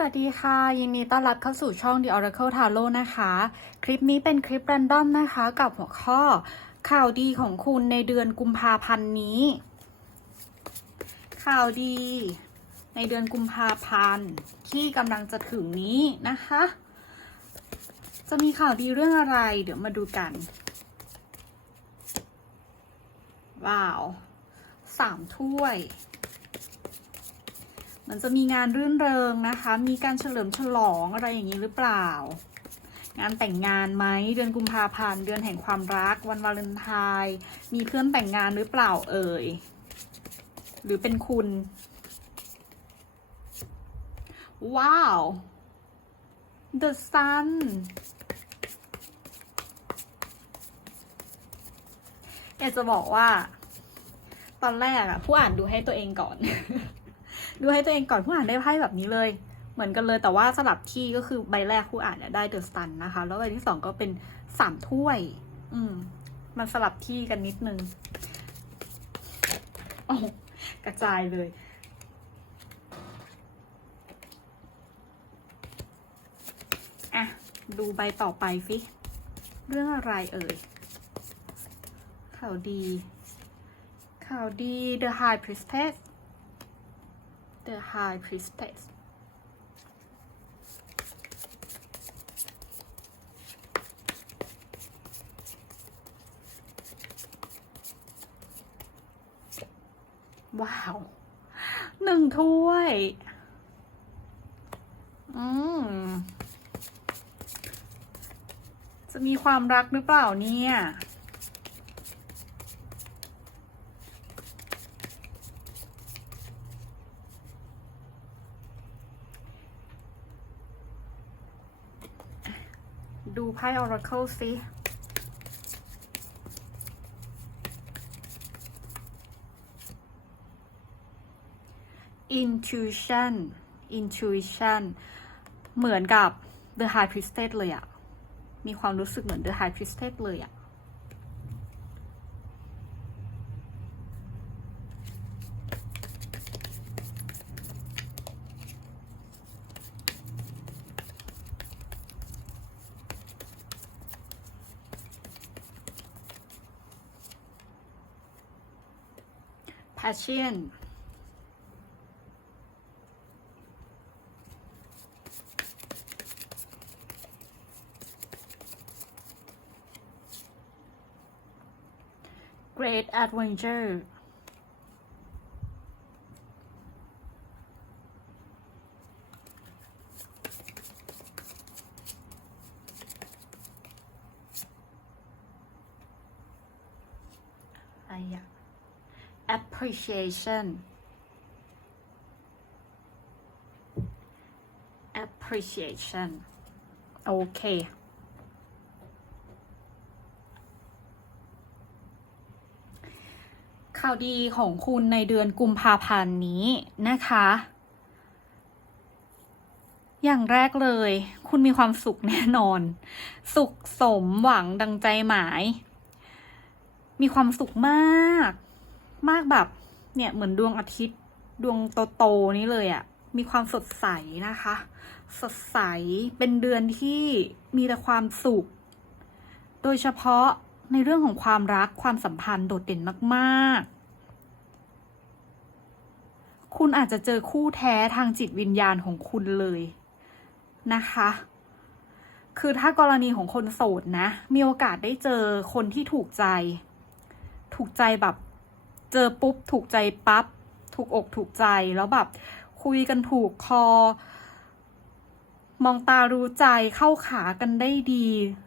สวัสดีค่ะ ยินดีต้อนรับเข้าสู่ช่อง The Oracle Tarot นะคะ คลิปนี้เป็นคลิปแรนดอมนะคะ กับหัวข้อข่าวดีของคุณในเดือนกุมภาพันธ์นี้ ข่าวดี ในเดือนกุมภาพันธ์ที่กำลังจะถึงนี้นะคะ จะมีข่าวดีเรื่องอะไร เดี๋ยวมาดูกัน ว้าวสามถ้วย มันจะมีงานรื่นเริงนะคะ มีการเฉลิมฉลองอะไรอย่างนี้หรือเปล่า งานแต่งงานไหมเดือนกุมภาพันธ์เดือนแห่งความรัก วันวาเลนไทน์มีเพื่อนแต่งงานหรือเปล่าเอ่ย หรือเป็นคุณ ว้าว The Sun อยากจะบอกว่า ตอนแรกอะผู้อ่านดูให้ตัวเองก่อน ดูให้ตัวเองก่อนผู้อ่านได้ไพ่แบบนี้เลย เหมือนกันเลยแต่ว่าสลับที่ก็คือใบแรกผู้อ่านได้เดอะสตันนะคะ แล้วใบที่สองก็เป็นสามถ้วย อืม มันสลับที่กันนิดนึงโอ้กระจายเลยอะดูใบต่อไปสิเรื่องอะไรเอ่ย ข่าวดี ข่าวดี The High Priestess The High Priestess ว้าว หนึ่งถ้วย อืม จะมีความรักหรือเปล่าเนี่ย ดูไพ่ Oracle สิ intuition intuition เหมือนกับ the high priestess เลยอะมีความรู้สึกเหมือน the high priestess เลยอะ ASEAN great adventure. Appreciation appreciation โอเค ข่าวดีของคุณในเดือนกุมภาพันธ์นี้นะคะ อย่างแรกเลย คุณมีความสุขแน่นอน สุขสมหวังดังใจหมาย มีความสุขมาก มากแบบเนี่ยเหมือนดวงอาทิตย์ดวงโตๆนี้เลยอะ่ะ มีความสดใสนะคะ สดใสเป็นเดือนที่มีแต่ความสุข โดยเฉพาะในเรื่องของความรักความสัมพันธ์โดดเด่นมากๆ คุณอาจจะเจอคู่แท้ทางจิตวิญญาณของคุณเลยนะคะ คือถ้ากรณีของคนโสดนะ มีโอกาสได้เจอคนที่ถูกใจ ถูกใจแบบ เจอปุ๊บถูกใจปั๊บถูกอกถูกใจแล้วแบบ คุยกันถูกคอ มองตารู้ใจเข้าขากันได้ดี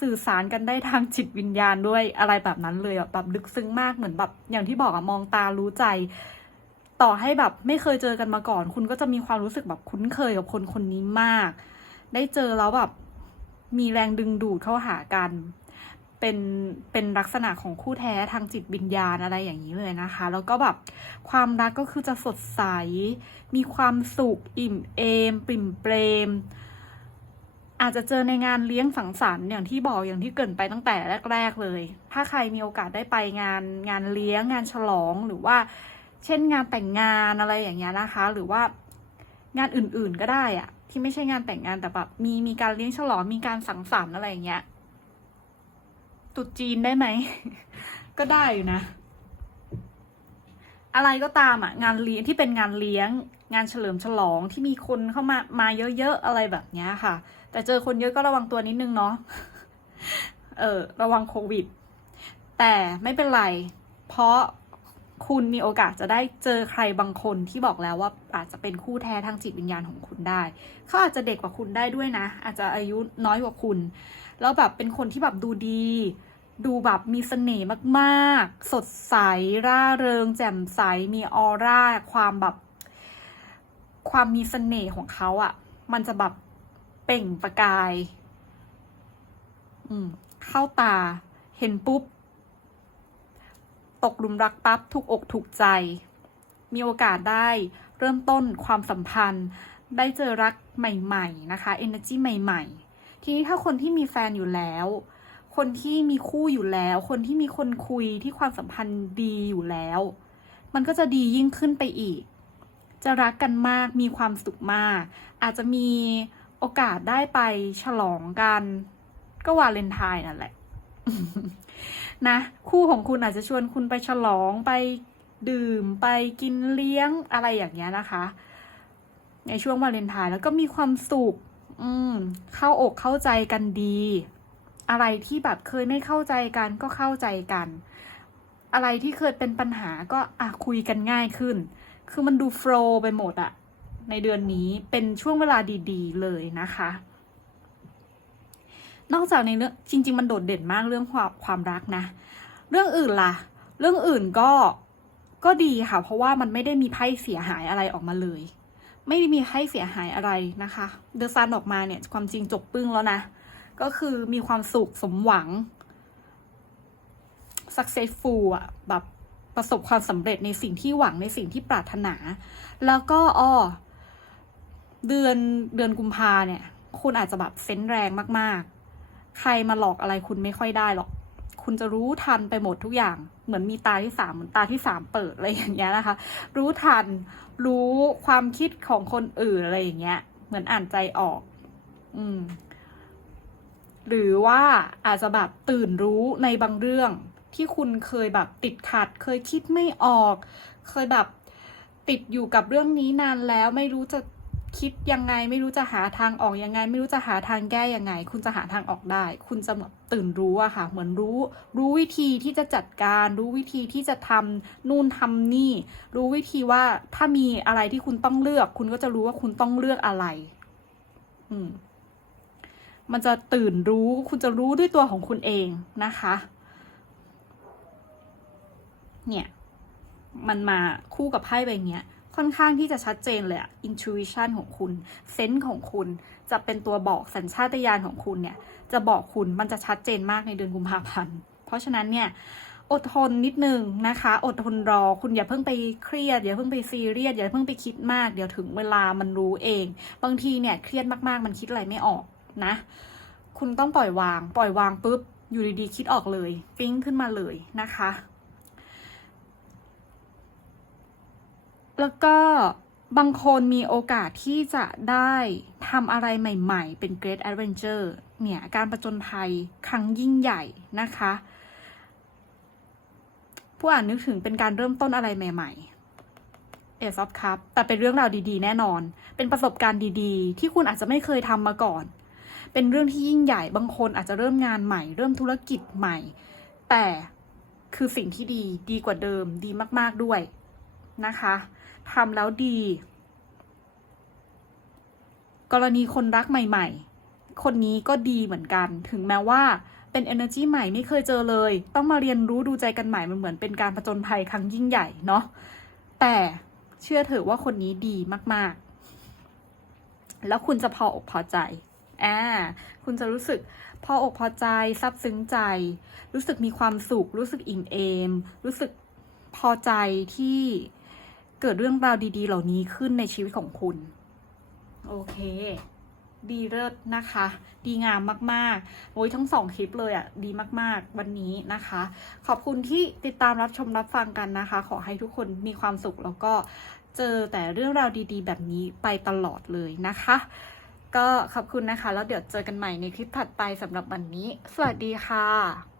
สื่อสารกันได้ทางจิตวิญญาณด้วยอะไรแบบนั้นเลยแบบลึกซึ้งมากเหมือนแบบ อย่างที่บอกอะมองตารู้ใจ ต่อให้แบบไม่เคยเจอกันมาก่อน คุณก็จะมีความรู้สึกแบบคุ้นเคยกับคนคนนี้มาก ได้เจอแล้วแบบมีแรงดึงดูดเข้าหากัน เป็นเป็นลักษณะของคู่แท้ทางจิตวิญญาณอะไรอย่างนี้เลยนะคะ แล้วก็แบบความรักก็คือจะสดใส มีความสุขอิ่มเอมปริ่มเปรม อาจจะเจอในงานเลี้ยงสังสรรค์อย่างที่บอกอย่างที่เกินไปตั้งแต่แรก ๆ เลย ถ้าใครมีโอกาสได้ไปงานงานเลี้ยงงานฉลองหรือว่า เช่นงานแต่งงานอะไรอย่างเงี้ยนะคะ หรือว่างานอื่นๆก็ได้อะที่ไม่ใช่งานแต่งงานแต่แบบมีมีการเลี้ยงฉลองมีการสังสรรค์อะไรอย่างเงี้ย ตรุดจีนได้ไหม ก็ได้อยู่นะ อะไรก็ตามอะ งานเลี้ยงที่เป็นงานเลี้ยง งานเฉลิมฉลองที่มีคนเข้ามามาเยอะๆอะไรแบบเนี้ยค่ะ แต่เจอคนเยอะก็ระวังตัวนิดนึงเนาะเออระวังโควิด แต่ไม่เป็นไร เพราะคุณมีโอกาสจะได้เจอใครบางคนที่บอกแล้วว่าอาจจะเป็นคู่แท้ทางจิตวิญญาณของคุณได้ เขาอาจจะเด็กกว่าคุณได้ด้วยนะ อาจจะอายุน้อยกว่าคุณ แล้วแบบเป็นคนที่แบบดูดี ดูแบบมีเสน่ห์มากๆ สดใส ร่าเริง แจ่มใส มีออร่า ความแบบ ความมีเสน่ห์ของเขาอะ่ะ มันจะแบบเป่งประกาย อืม เข้าตา เห็นปุ๊บ ตกหลุมรักปั๊บ ถูกอกถูกใจ มีโอกาสได้เริ่มต้นความสัมพันธ์ ได้เจอรักใหม่ ๆ นะคะ energy ใหม่ ๆ ทีนี้ถ้าคนที่มีแฟนอยู่แล้ว คนที่มีคู่อยู่แล้ว คนที่มีคนคุยที่ความสัมพันธ์ดีอยู่แล้ว มันก็จะดียิ่งขึ้นไปอีก จะรักกันมากมีความสุขมาก อาจจะมีโอกาสได้ไปฉลองกัน ก็วาเลนไทน์นั่นแหละนะคู่ของคุณอาจจะชวนคุณไปฉลองไปดื่มไปกินเลี้ยงอะไรอย่างเงี้ยนะคะ ในช่วงวาเลนไทน์แล้วก็มีความสุข อืม เข้าอกเข้าใจกันดี อะไรที่แบบเคยไม่เข้าใจกันก็เข้าใจกัน อะไรที่เคยเป็นปัญหาก็อะคุยกันง่ายขึ้น คือมันดูโฟล์ไปหมดอะในเดือนนี้เป็นช่วงเวลาดี ๆ เลยนะคะ นอกจากในเรื่องจริง ๆ มันโดดเด่นมากเรื่องความความรักนะ เรื่องอื่นล่ะ เรื่องอื่นก็ก็ดีค่ะ เพราะว่ามันไม่ได้มีไพ่เสียหายอะไรออกมาเลย ไม่ได้มีไพ่เสียหายอะไรนะคะ เดอะซันออกมาเนี่ยความจริงจบปึ้งแล้วนะ ก็คือมีความสุขสมหวัง successful อะแบบประสบความสำเร็จในสิ่งที่หวังในสิ่งที่ปรารถนา แล้วก็อ้อเดือนเดือนกุมภาเนี่ย คุณอาจจะแบบเซนส์แรงมาก ๆ ใครมาหลอกอะไรคุณไม่ค่อยได้หรอก คุณจะรู้ทันไปหมดทุกอย่าง เหมือนมีตาที่สามเหมือนตาที่สามเปิดอะไรอย่างเงี้ยนะคะ รู้ทัน รู้ความคิดของคนอื่นอะไรอย่างเงี้ย เหมือนอ่านใจออก อืม หรือว่าอาจจะแบบตื่นรู้ในบางเรื่องที่คุณเคยแบบติดขัด เคยคิดไม่ออก เคยแบบติดอยู่กับเรื่องนี้นานแล้วไม่รู้จะ คิดยังไงไม่รู้จะหาทางออกยังไง ไม่รู้จะหาทางแก้ยังไง คุณจะหาทางออกได้ คุณจะเหมือนตื่นรู้อะค่ะ เหมือนรู้ รู้วิธีที่จะจัดการ รู้วิธีที่จะทำนู่นทำนี่ รู้วิธีว่าถ้ามีอะไรที่คุณต้องเลือก คุณก็จะรู้ว่าคุณต้องเลือกอะไร อืมมันจะตื่นรู้ คุณจะรู้ด้วยตัวของคุณเองนะคะ เนี่ย มันมาคู่กับไพ่ใบเนี้ย ค่อนข้างที่จะชัดเจนเลยอะ intuition ของคุณเซนส์ของคุณจะเป็นตัวบอกสัญชาตญาณของคุณเนี่ย จะบอกคุณมันจะชัดเจนมากในเดือนกุมภาพันธ์ เพราะฉะนั้นเนี่ยอดทนนิดนึงนะคะ อดทนรอ คุณอย่าเพิ่งไปเครียด อย่าเพิ่งไปซีเรียส อย่าเพิ่งไปคิดมาก เดี๋ยวถึงเวลามันรู้เอง บางทีเนี่ยเครียดมากๆ มันคิดอะไรไม่ออกนะ คุณต้องปล่อยวาง ปล่อยวางปุ๊บ อยู่ดีๆ คิดออกเลยฟิ้งขึ้นมาเลยนะคะ แล้วก็บางคนมีโอกาสที่จะได้ทำอะไรใหม่ๆ เป็น Great Adventure เนี่ย การประจนภัยครั้งยิ่งใหญ่นะคะ ผู้อ่านนึกถึงเป็นการเริ่มต้นอะไรใหม่ๆ Ace of Cup แต่เป็นเรื่องราวดีๆ แน่นอน เป็นประสบการณ์ดีๆ ที่คุณอาจจะไม่เคยทำมาก่อน เป็นเรื่องที่ยิ่งใหญ่ บางคนอาจจะเริ่มงานใหม่ เริ่มธุรกิจใหม่ แต่คือสิ่งที่ดี ดีกว่าเดิม ดีมาก ๆ ด้วยนะคะ ทำแล้วดี กรณีคนรักใหม่ ๆ คนนี้ก็ดีเหมือนกัน ถึงแม้ว่าเป็น energy ใหม่ไม่เคยเจอเลย ต้องมาเรียนรู้ดูใจกันใหม่ มันเหมือนเป็นการผจญภัยครั้งยิ่งใหญ่เนาะ แต่เชื่อเถอะว่าคนนี้ดีมากๆ แล้วคุณจะพออกพอใจอ่าคุณจะรู้สึกพออกพอใจซาบซึ้งใจ รู้สึกมีความสุข รู้สึกอิ่มเอม รู้สึกพอใจที่ เกิดเรื่องราวดี ๆ เหล่านี้ขึ้นในชีวิตของคุณ โอเค ดีเลิศนะคะ ดีงามมากๆโอ้ยทั้งสองคลิปเลยอะ่ะ ดีมากๆ วันนี้นะคะ ขอบคุณที่ติดตามรับชมรับฟังกันนะคะ ขอให้ทุกคนมีความสุขแล้วก็เจอแต่เรื่องราวดี ๆ แบบนี้ไปตลอดเลยนะคะ ก็ขอบคุณนะคะ แล้วเดี๋ยวเจอกันใหม่ในคลิปถัดไปสำหรับวันนี้ สวัสดีค่ะ